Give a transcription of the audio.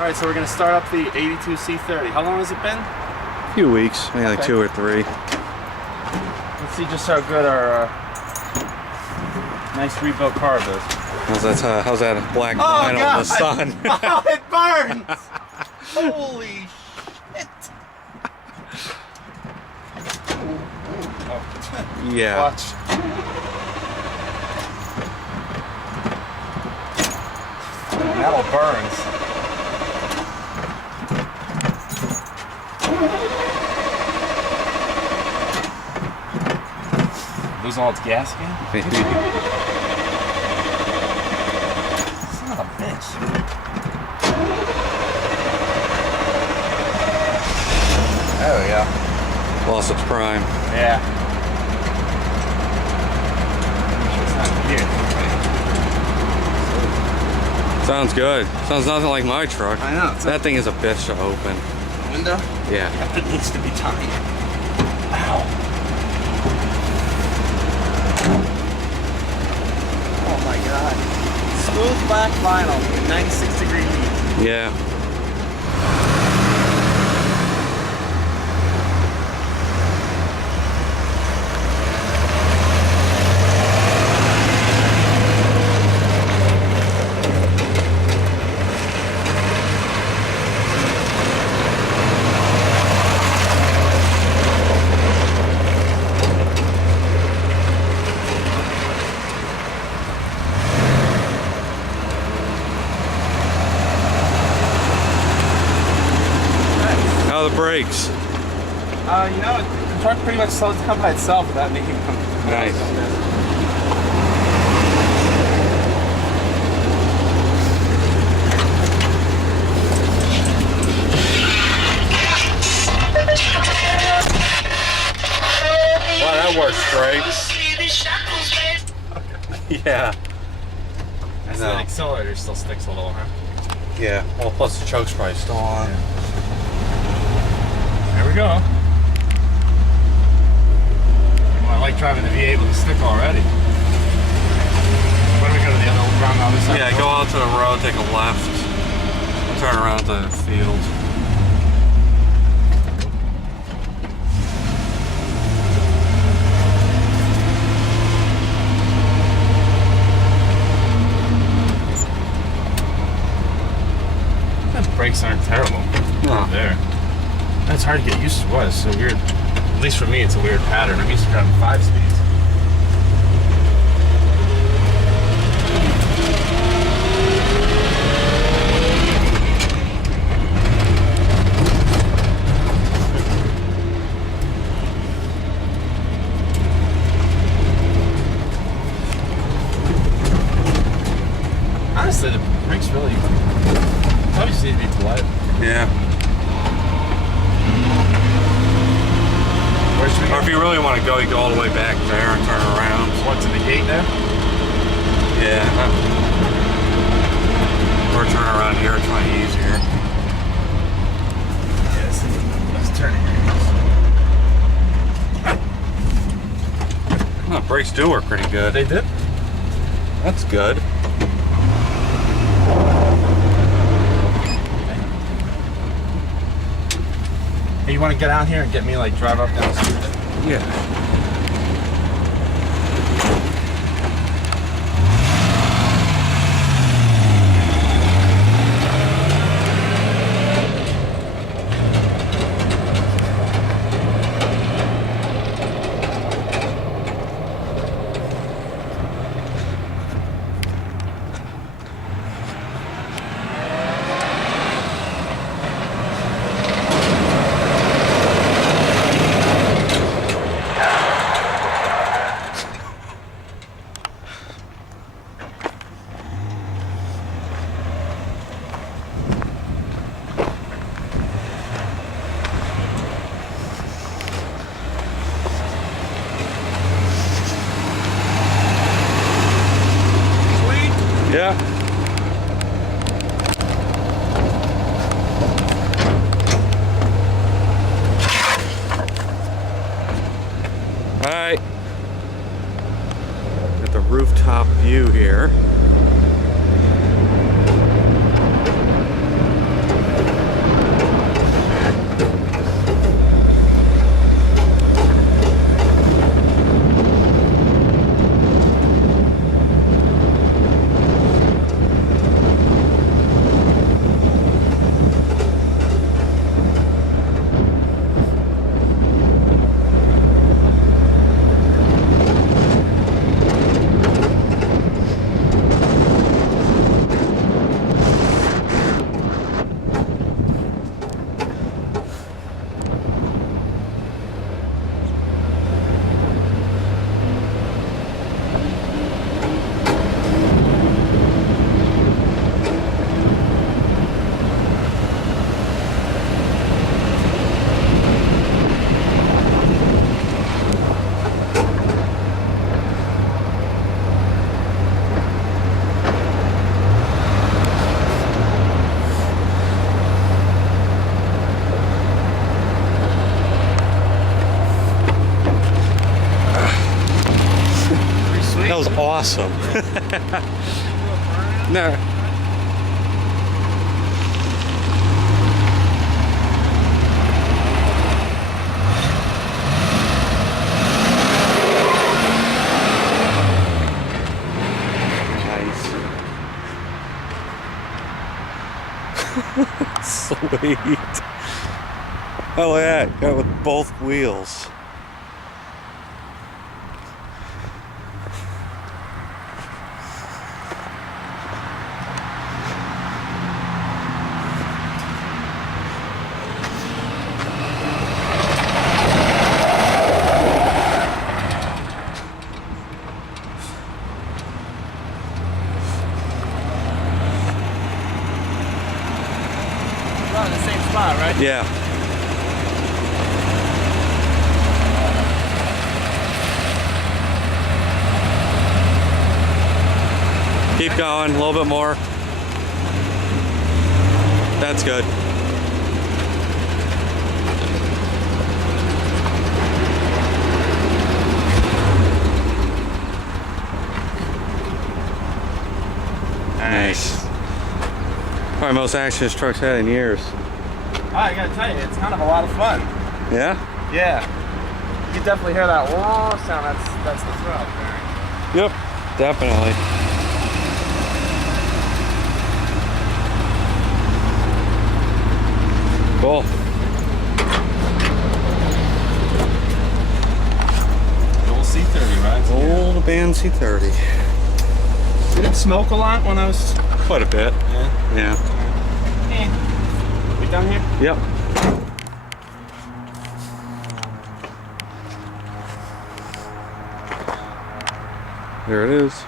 Alright, so we're going to start up the 82 C30. How long has it been? A few weeks, maybe like 2 or 3. Let's see just how good our nice rebuilt car does. How's that black vinyl in the sun? Oh, it burns! Holy shit! Oh. Yeah. Watch. Metal burns. Lose all its gas again? Son of a bitch. There we go. Lost its prime. Yeah. It's not here. Sounds good. Sounds nothing like my truck. I know. That thing is a bitch to open. Window? Yeah. It needs to be done. Ow. Oh my god. Smooth black vinyl, 96-degree heat. Yeah. How are the brakes? You know, the truck pretty much slows down by itself without making them come. Nice. Wow, that works great. Yeah. The accelerator still sticks a little, huh? Yeah. Well, plus the choke's probably still on. Yeah. There we go. Well, I like driving the V8 with a stick already. Why don't we go to the around the other side? Yeah, go out to the road, take a left, turn around to the field. The brakes aren't terrible. No. There. That's hard to get used to. What? It's so weird. At least for me, it's a weird pattern. I'm used to driving 5 speeds. Honestly, the brakes really probably just need to be polite. Yeah. Where should we go? Or if you really want to go, you go all the way back there and turn around. What, to the gate there? Yeah. Or turn around here, it's probably easier. Yes. Let's turn it. Oh, brakes do work pretty good. They did? That's good. Hey, you want to get out here and get me, like, drive up down the street? Yeah. Yeah. All right. Got the rooftop view here. awesome. No. Sweet. Oh, look at that. Got it with both wheels. In the same spot, right? Yeah. Keep going, a little bit more. That's good. Nice. Probably most action this truck's had in years. I gotta tell you, it's kind of a lot of fun. Yeah? Yeah. You can definitely hear that wah sound. That's the throw there. Yep, definitely. Cool. The old C30, right? Old band C30. Did it smoke a lot when I was... Quite a bit. Yeah. Yeah. We done here? Yep. There it is.